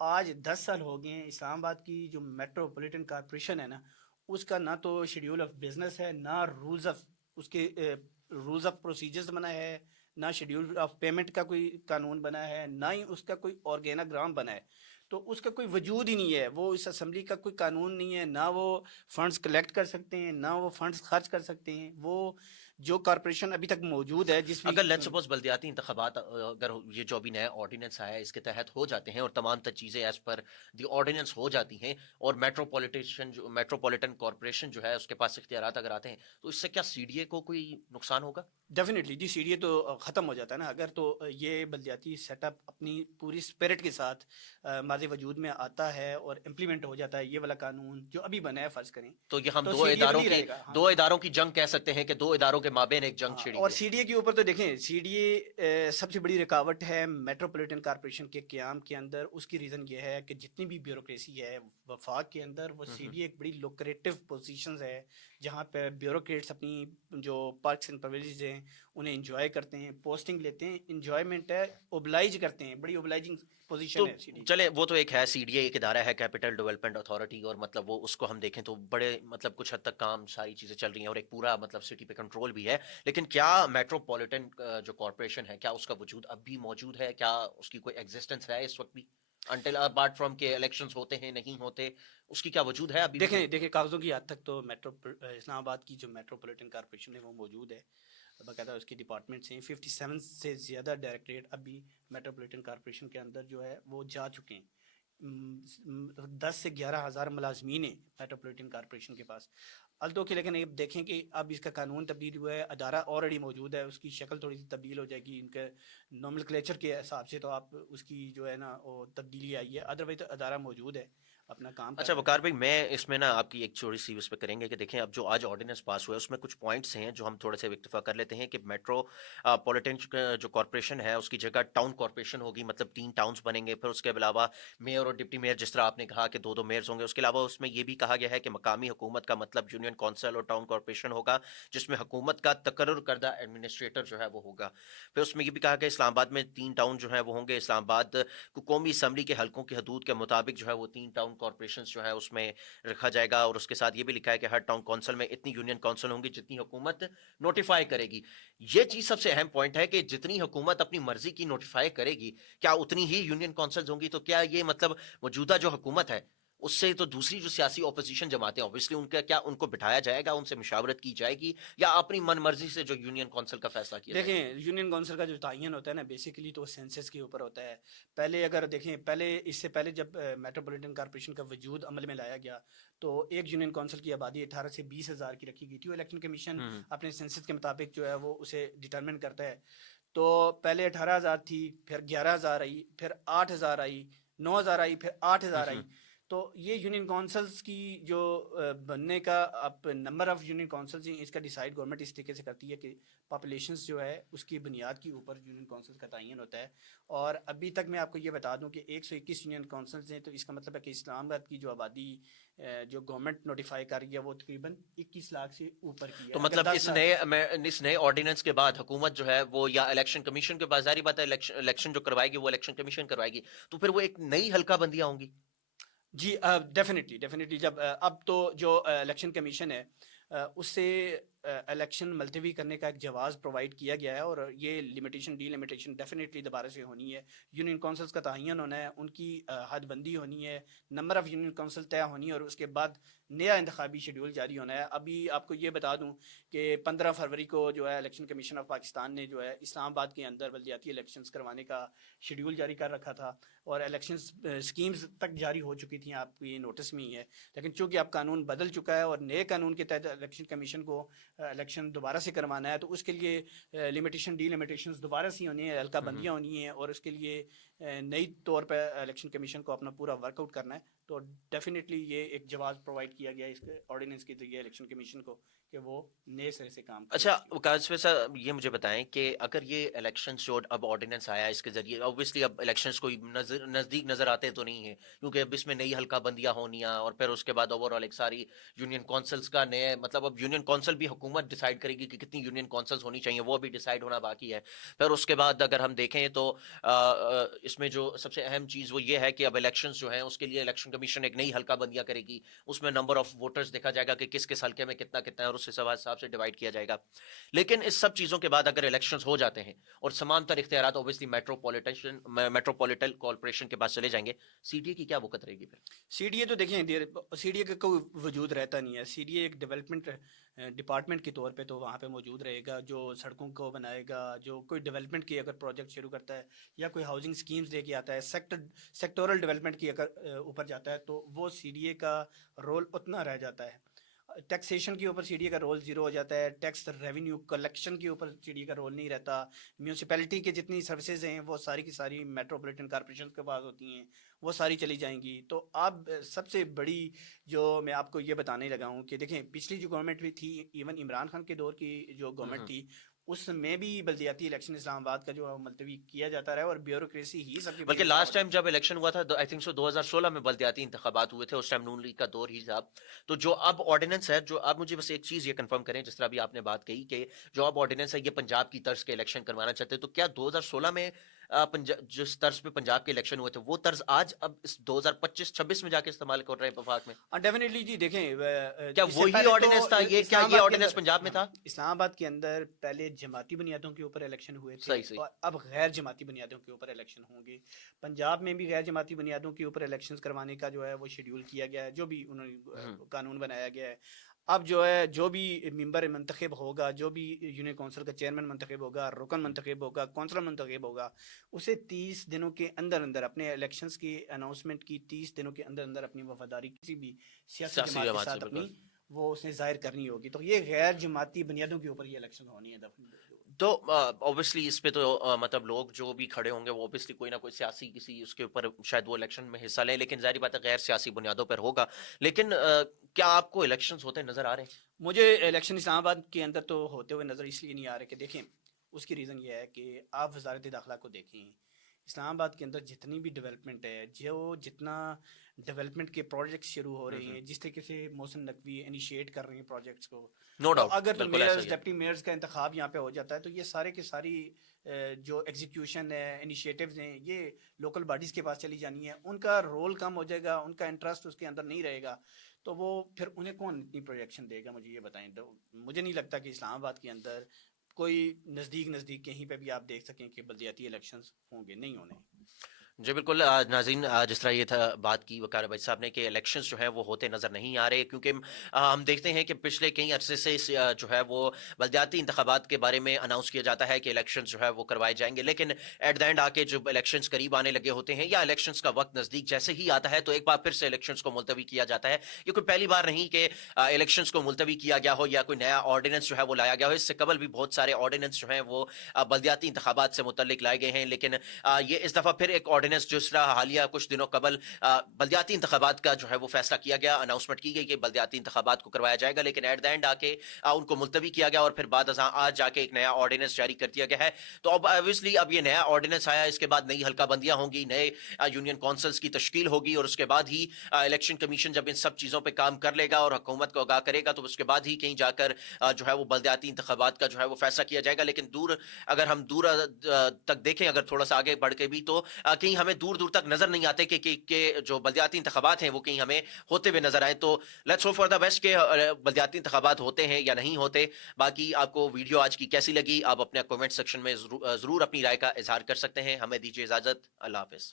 آج 10 سال ہو گئے ہیں اسلام آباد کی جو میٹروپولیٹن کارپوریشن ہے نا اس کا نہ تو شیڈیول آف بزنس ہے نہ رولز آف اس کے رولز آف پروسیجرز بنا ہے نہ شیڈیول آف پیمنٹ کا کوئی قانون بنا ہے نہ ہی اس کا کوئی آرگیناگرام بنا ہے. تو اس کا کوئی وجود ہی نہیں ہے. وہ اس اسمبلی کا کوئی قانون نہیں ہے, نہ وہ فنڈز کلیکٹ کر سکتے ہیں نہ وہ فنڈز خرچ کر سکتے ہیں. وہ جو کارپوریشن ابھی تک موجود ہے جس بھی اگر لیٹ سپوز بلدیاتی انتخابات اگر یہ جو ابھی نیا آرڈیننس آیا ہے اس کے تحت ہو جاتے ہیں اور تمام چیزیں ایز پر دی آرڈیننس ہو جاتی ہیں اور میٹروپولیٹن کارپوریشن جو ہے اس کے پاس اختیارات اگر آتے ہیں تو اس سے کیا سی ڈی اے کو کوئی نقصان ہوگا؟ Definitely G C D A تو ختم ہو جاتا ہے نا اگر تو یہ بلدیاتی سیٹ اپ اپنی پوری اسپرٹ کے ساتھ ماضی وجود میں آتا ہے اور امپلیمنٹ ہو جاتا ہے یہ والا قانون جو ابھی بنا ہے فرض کریں تو یہ ہم تو دو سی ڈی اے اداروں بھی کی رہے گا. ہاں دو اداروں کی جنگ کہہ سکتے ہیں کہ دو اداروں کے مابین ایک جنگ چھڑی اور ہوئی ہے. سی ڈی اے کے اوپر تو دیکھیں سی ڈی اے سب سے بڑی رکاوٹ ہے میٹروپولیٹن کارپوریشن کے قیام کے اندر. اس کی ریزن یہ ہے کہ جتنی بھی بیوروکریسی ہے وفاق کے اندر وہ سی ڈی اے ایک بڑی لوکریٹو پوزیشنز ہے جہاں پہ بیوروکریٹس اپنی جو پرکس اینڈ پرویلیجز ہیں انہیں انجوائے کرتے ہیں, پوسٹنگ لیتے ہیں, انجوائمنٹ ہے, اوبلائج کرتے ہیں. بڑی اوبلائجنگ تو پوزیشن ہے سی ڈی. چلے وہ تو ایک ہے سی ڈی اے ایک ادارہ ہے کیپٹل ڈیولپمنٹ اتھارٹی اور مطلب وہ اس کو ہم دیکھیں تو بڑے مطلب کچھ حد تک کام ساری چیزیں چل رہی ہیں اور ایک پورا مطلب سٹی پہ کنٹرول بھی ہے. لیکن کیا میٹروپولیٹن جو کارپوریشن ہے کیا اس کا وجود اب بھی موجود ہے؟ کیا اس کی کوئی ایگزسٹنس ہے اس وقت بھی انٹل اپارٹ فرام کے الیکشنز ہوتے ہیں نہیں ہوتے اس کی کیا وجود ہے ابھی بھی؟ دیکھیں کاغذوں کی حد تک تو اسلام آباد کی جو میٹروپولیٹن کارپوریشن ہے وہ موجود ہے. باقاعدہ اس کی ڈپارٹمنٹس ہیں 57 سے زیادہ ڈائریکٹریٹ ابھی میٹروپولیٹن کارپوریشن کے اندر جو ہے وہ جا چکے ہیں. 10 سے 11 ہزار ملازمین ہیں میٹروپولیٹن کارپوریشن کے پاس. الدو کہ لیکن اب دیکھیں کہ اب اس کا قانون تبدیل ہوا ہے, ادارہ آلریڈی موجود ہے, اس کی شکل تھوڑی سی تبدیل ہو جائے گی ان کے نارمل کلیچر کے حساب سے. تو آپ اس کی جو ہے نا وہ تبدیلی آئی ہے, ادروائز تو ادارہ موجود ہے اپنا کام کر اچھا رہا ہے. وقار بھائی میں اس میں نا آپ کی ایک چھوٹی سی اس پہ کریں گے کہ دیکھیں اب جو آج آرڈیننس پاس ہوا ہے اس میں کچھ پوائنٹس ہیں جو ہم تھوڑے سے اکتفا کر لیتے ہیں کہ میٹرو پولیٹن جو کارپوریشن ہے اس کی جگہ ٹاؤن کارپوریشن ہوگی, مطلب 3 ٹاؤنس بنیں گے. پھر اس کے علاوہ میئر اور ڈپٹی میئر جس طرح آپ نے کہا کہ 2 میئرز ہوں گے. اس کے علاوہ اس میں یہ بھی کہا گیا ہے کہ مقامی حکومت کا مطلب یونین کونسل اور ٹاؤن کارپوریشن ہوگا جس میں حکومت کا تقرر کردہ ایڈمنسٹریٹر جو ہے وہ ہوگا. پھر اس میں یہ بھی کہا کہ اسلام آباد میں 3 ٹاؤن جو ہیں وہ ہوں گے. اسلام آباد کو قومی اسمبلی کے حلقوں کی حدود کے مطابق جو ہے وہ 3 ٹاؤن کارپوریشنز جو ہے اس میں رکھا جائے گا. اور اس کے ساتھ یہ بھی لکھا ہے کہ ہر ٹاؤن کونسل میں اتنی یونین کونسل ہوں گی جتنی حکومت نوٹیفائی کرے گی. یہ چیز سب سے اہم پوائنٹ ہے کہ جتنی حکومت اپنی مرضی کی نوٹیفائی کرے گی کیا اتنی ہی یونین کونسلز ہوں گی؟ تو کیا یہ مطلب موجودہ جو حکومت ہے اس سے تو دوسری جو سیاسی اپوزیشن جماعتیں اوبویسلی ان کا کیا ان کو بٹھایا جائے گا, ان سے مشاورت کی جائے گی یا اپنی من مرضی سے جو یونین کونسل کا فیصلہ کیا جائے گا؟ دیکھیں یونین کونسل کا جو تعین ہوتا ہے نا بیسیکلی تو سینسس کے اوپر ہوتا ہے. پہلے اگر دیکھیں اس سے پہلے جب میٹروپولیٹن کارپوریشن کا وجود عمل میں لایا گیا تو ایک یونین کونسل کی آبادی 18 سے 20 ہزار کی رکھی گئی تھی. الیکشن کمیشن اپنے سینسس کے مطابق جو ہے وہ اسے ڈٹرمن کرتا ہے. تو پہلے 18 ہزار تھی, پھر 11 ہزار آئی, پھر 8 ہزار آئی, 9 ہزار آئی, پھر 8 ہزار آئی. تو یہ یونین کونسلز کی جو بننے کا اب نمبر آف یونین کونسلز ہیں اس کا ڈیسائیڈ گورنمنٹ اس طریقے سے کرتی ہے کہ پاپولیشنز جو ہے اس کی بنیاد کے اوپر یونین کونسلز کا تعین ہوتا ہے. اور ابھی تک میں آپ کو یہ بتا دوں کہ 121 یونین کونسلز ہیں. تو اس کا مطلب ہے کہ اسلام آباد کی جو آبادی جو گورنمنٹ نوٹیفائی کر رہی ہے وہ تقریباً 21 لاکھ سے اوپر کی ہے. تو مطلب اس نئے آرڈیننس کے بعد حکومت جو ہے وہ یا الیکشن کمیشن کے بعد ظاہری بات ہے الیکشن جو کروائے گی وہ الیکشن کمیشن کروائے گی تو پھر وہ ایک نئی حلقہ بندیاں ہوں گی. جی ڈیفینیٹلی جب اب تو جو الیکشن کمیشن ہے اس سے الیکشن ملتوی کرنے کا ایک جواز پرووائڈ کیا گیا ہے. اور یہ لمیٹیشن ڈی لمیٹیشن ڈیفینیٹلی دوبارہ سے ہونی ہے. یونین کونسلز کا تعین ہونا ہے, ان کی حد بندی ہونی ہے, نمبر آف یونین کونسل طے ہونی ہے اور اس کے بعد نیا انتخابی شیڈول جاری ہونا ہے. ابھی آپ کو یہ بتا دوں کہ 15 فروری کو جو ہے الیکشن کمیشن آف پاکستان نے جو ہے اسلام آباد کے اندر بلدیاتی الیکشنز کروانے کا شیڈول جاری کر رکھا تھا اور الیکشن اسکیمز تک جاری ہو چکی تھیں, آپ کی نوٹس میں ہی ہے. لیکن چونکہ اب قانون بدل چکا ہے اور نئے قانون کے تحت الیکشن کمیشن کو الیکشن دوبارہ سے کروانا ہے تو اس کے لیے لمیٹیشن ڈی لمیٹیشنز دوبارہ سے ہونی ہے, حلقہ بندیاں ہونی ہیں اور اس کے لیے نئی طور پہ الیکشن کمیشن کو اپنا پورا ورک آؤٹ کرنا ہے. تو ڈیفینیٹلی یہ ایک جواز پرووائڈ کیا گیا ہے اس آرڈیننس کے ذریعے الیکشن کمیشن کو کہ وہ نئے سرے سے کام کرے. اچھا وکاس صاحب یہ مجھے بتائیں کہ اگر یہ الیکشنز جو اب آرڈیننس آیا اس کے ذریعے اوبویسلی اب الیکشنز کوئی نزدیک نظر آتے تو نہیں ہیں کیونکہ اب اس میں نئی حلقہ بندیاں ہونیاں اور پھر اس کے بعد اوور آل ایک ساری یونین کونسلز کا نئے مطلب اب یونین کونسل بھی حکومت ڈیسائیڈ کرے گی کہ کتنی یونین کونسلز ہونی چاہیے, وہ بھی ڈیسائیڈ ہونا باقی ہے. پھر اس کے بعد اگر ہم دیکھیں تو اس میں جو سب سے اہم چیز وہ یہ ہے کہ اب الیکشنز جو ہیں اس کے لیے الیکشن کمیشن ایک نئی حلقہ بندیاں کرے گی. اس میں نمبر آف ووٹرز دیکھا جائے گا کہ کس کس حلقے میں کتنا کتنا ہے اور اس حساب سے ڈیوائڈ کیا جائے گا. لیکن اس سب چیزوں کے بعد اگر الیکشنز ہو جاتے ہیں اور سمان تر اختیارات اوبیسلی میٹروپولیٹن کارپوریشن کے پاس چلے جائیں گے, سی ڈی اے کی کیا وقت رہے گی پھر؟ سی ڈی اے تو دیکھیں سی ڈی اے کا کوئی وجود رہتا نہیں ہے. سی ڈی اے ایک ڈیولپمنٹ ڈپارٹمنٹ کے طور پہ تو وہاں پہ موجود رہے گا, جو سڑکوں کو بنائے گا, جو کوئی ڈیولپمنٹ کی اگر پروجیکٹ شروع کرتا ہے یا کوئی ہاؤسنگ اسکیمز لے کے آتا ہے, سیکٹورل ڈیولپمنٹ کی اگر اوپر جاتا ہے تو وہ سی ڈی اے کا رول اتنا رہ جاتا ہے. ٹیکسیشن کے اوپر سی ڈی اے کا رول زیرو ہو جاتا ہے, ٹیکس ریونیو کلیکشن کے اوپر سی ڈی اے کا رول نہیں رہتا. میونسپیلٹی کے جتنی سروسز ہیں وہ ساری کی ساری میٹروپولیٹن کارپوریشن کے پاس ہوتی ہیں, وہ ساری چلی جائیں گی. تو اب سب سے بڑی جو میں آپ کو یہ بتانے لگا ہوں کہ دیکھیں پچھلی جو گورنمنٹ بھی تھی, ایون عمران خان کے دور کی جو گورنمنٹ تھی, اس میں بھی بلدیاتی الیکشن اسلام آباد کا جو ملتوی کیا جاتا رہا ہے اور بیوروکریسی ہی سب کی بلکہ لاسٹ ٹائم جب الیکشن ہوا تھا آئی تھنک سو 2016 میں بلدیاتی انتخابات ہوئے تھے, اس ٹائم نون لیگ کا دور ہی تھا. تو جو اب آرڈیننس ہے, جو آپ مجھے بس ایک چیز یہ کنفرم کریں, جس طرح بھی آپ نے بات کہی کہ جو اب آرڈیننس ہے یہ پنجاب کی طرز کے الیکشن کروانا چاہتے ہیں, تو کیا 2016 میں جس طرز پہ پنجاب کے الیکشن ہوئے تھے وہ طرز آج اب اس 2025-26 میں جا کے استعمال کر رہے ہیں وفاق میں؟ ڈیفینیٹلی جی. دیکھیں کیا وہی آرڈیننس تھا یہ, کیا یہ آرڈیننس پنجاب میں تھا؟ اسلام آباد کے اندر پہلے جماعتی بنیادوں کے اوپر الیکشن ہوئے صحیح تھے, اور اب غیر جماعتی بنیادوں کے اوپر الیکشن ہوں گے. پنجاب میں بھی غیر جماعتی بنیادوں کے اوپر الیکشنز کروانے کا جو ہے وہ شیڈیول کیا گیا ہے, جو بھی انہوں نے قانون بنایا گیا ہے. اب جو ہے جو بھی ممبر منتخب ہوگا, جو بھی یونین کونسل کا چیئرمین منتخب ہوگا, رکن منتخب ہوگا, کونسلر منتخب ہوگا, اسے 30 دنوں کے اندر اندر اپنے الیکشنز کی اناؤنسمنٹ کی 30 دنوں کے اندر اندر اپنی وفاداری کسی بھی سیاسی جماعت کے ساتھ اپنی وہ اس نے ظاہر کرنی ہوگی. تو یہ غیر جماعتی بنیادوں کے اوپر یہ الیکشن ہونی ہے. تو اوبیسلی اس پہ تو مطلب لوگ جو بھی کھڑے ہوں گے وہ اوبیسلی کوئی نہ کوئی سیاسی کسی اس کے اوپر شاید وہ الیکشن میں حصہ لیں, لیکن ظاہری بات ہے غیر سیاسی بنیادوں پر ہوگا. لیکن کیا آپ کو الیکشنز ہوتے نظر آ رہے ہیں؟ مجھے الیکشن اسلام آباد کے اندر تو ہوتے ہوئے نظر اس لیے نہیں آ رہے کہ دیکھیں اس کی ریزن یہ ہے کہ آپ وزارت داخلہ کو دیکھیں, اسلام آباد کے اندر جتنی بھی ڈیولپمنٹ ہے, جو جتنا ڈیولپمنٹ کے پروجیکٹس شروع ہو رہے ہیں, جس طریقے سے محسن نقوی انیشیٹ کر رہے ہیں پروجیکٹس کو, نو ڈاؤٹ اگر میئرز ڈپٹی میئرز کا انتخاب یہاں پہ ہو جاتا ہے تو یہ سارے کے ساری جو ایگزیکیوشن ہے, انیشیٹیوز ہیں, یہ لوکل باڈیز کے پاس چلی جانی ہے. ان کا رول کم ہو جائے گا, ان کا انٹرسٹ اس کے اندر نہیں رہے گا, تو وہ پھر انہیں کون اتنی پروجیکشن دے گا؟ مجھے یہ بتائیں. تو مجھے نہیں لگتا کہ اسلام آباد کے اندر کوئی نزدیک کہیں پہ بھی آپ دیکھ سکیں کہ بلدیاتی الیکشنز ہوں گے, نہیں ہونے. جی بالکل ناظرین, جس طرح یہ تھا بات کی وقار بھائی صاحب نے کہ الیکشنز جو ہیں وہ ہوتے نظر نہیں آ رہے, کیونکہ ہم دیکھتے ہیں کہ پچھلے کئی عرصے سے جو ہے وہ بلدیاتی انتخابات کے بارے میں اناؤنس کیا جاتا ہے کہ الیکشنز جو ہے وہ کروائے جائیں گے, لیکن ایٹ دا اینڈ آ کے جب الیکشنز قریب آنے لگے ہوتے ہیں یا الیکشنز کا وقت نزدیک جیسے ہی آتا ہے تو ایک بار پھر سے الیکشنز کو ملتوی کیا جاتا ہے. یہ کوئی پہلی بار نہیں کہ الیکشنز کو ملتوی کیا گیا ہو یا کوئی نیا آرڈیننس جو ہے وہ لایا گیا ہو. اس سے قبل بھی بہت سارے آرڈیننس جو ہیں وہ بلدیاتی انتخابات سے متعلق لائے گئے ہیں, لیکن یہ اس دفعہ پھر ایک آرڈیننس جس طرح حالیہ کچھ دنوں قبل بلدیاتی انتخابات کا جو ہے وہ فیصلہ کیا گیا, اناؤنسمنٹ کی گئی کہ بلدیاتی انتخابات کو کروایا جائے گا, لیکن ایٹ دا اینڈ آ کے ان کو ملتوی کیا گیا اور پھر بعد ازاں آج جا کے ایک نیا آرڈیننس جاری کر دیا گیا ہے. تو اب obviously اب یہ نیا آرڈیننس آیا, اس کے بعد نئی حلقہ بندیاں ہوں گی, نئے یونین کونسلز کی تشکیل ہوگی, اور اس کے بعد ہی الیکشن کمیشن جب ان سب چیزوں پہ کام کر لے گا اور حکومت کو آگاہ کرے گا تو اس کے بعد ہی کہیں جا کر جو ہے وہ بلدیاتی انتخابات کا جو ہے وہ فیصلہ کیا جائے گا. لیکن اگر ہم دور تک دیکھیں, اگر تھوڑا سا آگے بڑھ کے بھی, تو کہیں ہمیں دور تک نظر نہیں آتے کہ جو بلدیاتی انتخابات ہیں وہ کہیں ہمیں ہوتے ہوئے نظر آئیں. تو let's hope for the best کہ بلدیاتی انتخابات ہوتے ہیں یا نہیں ہوتے. باقی آپ کو ویڈیو آج کی کیسی لگی, آپ اپنے کمنٹ سیکشن میں ضرور اپنی رائے کا اظہار کر سکتے ہیں. ہمیں دیجیے اجازت, اللہ حافظ.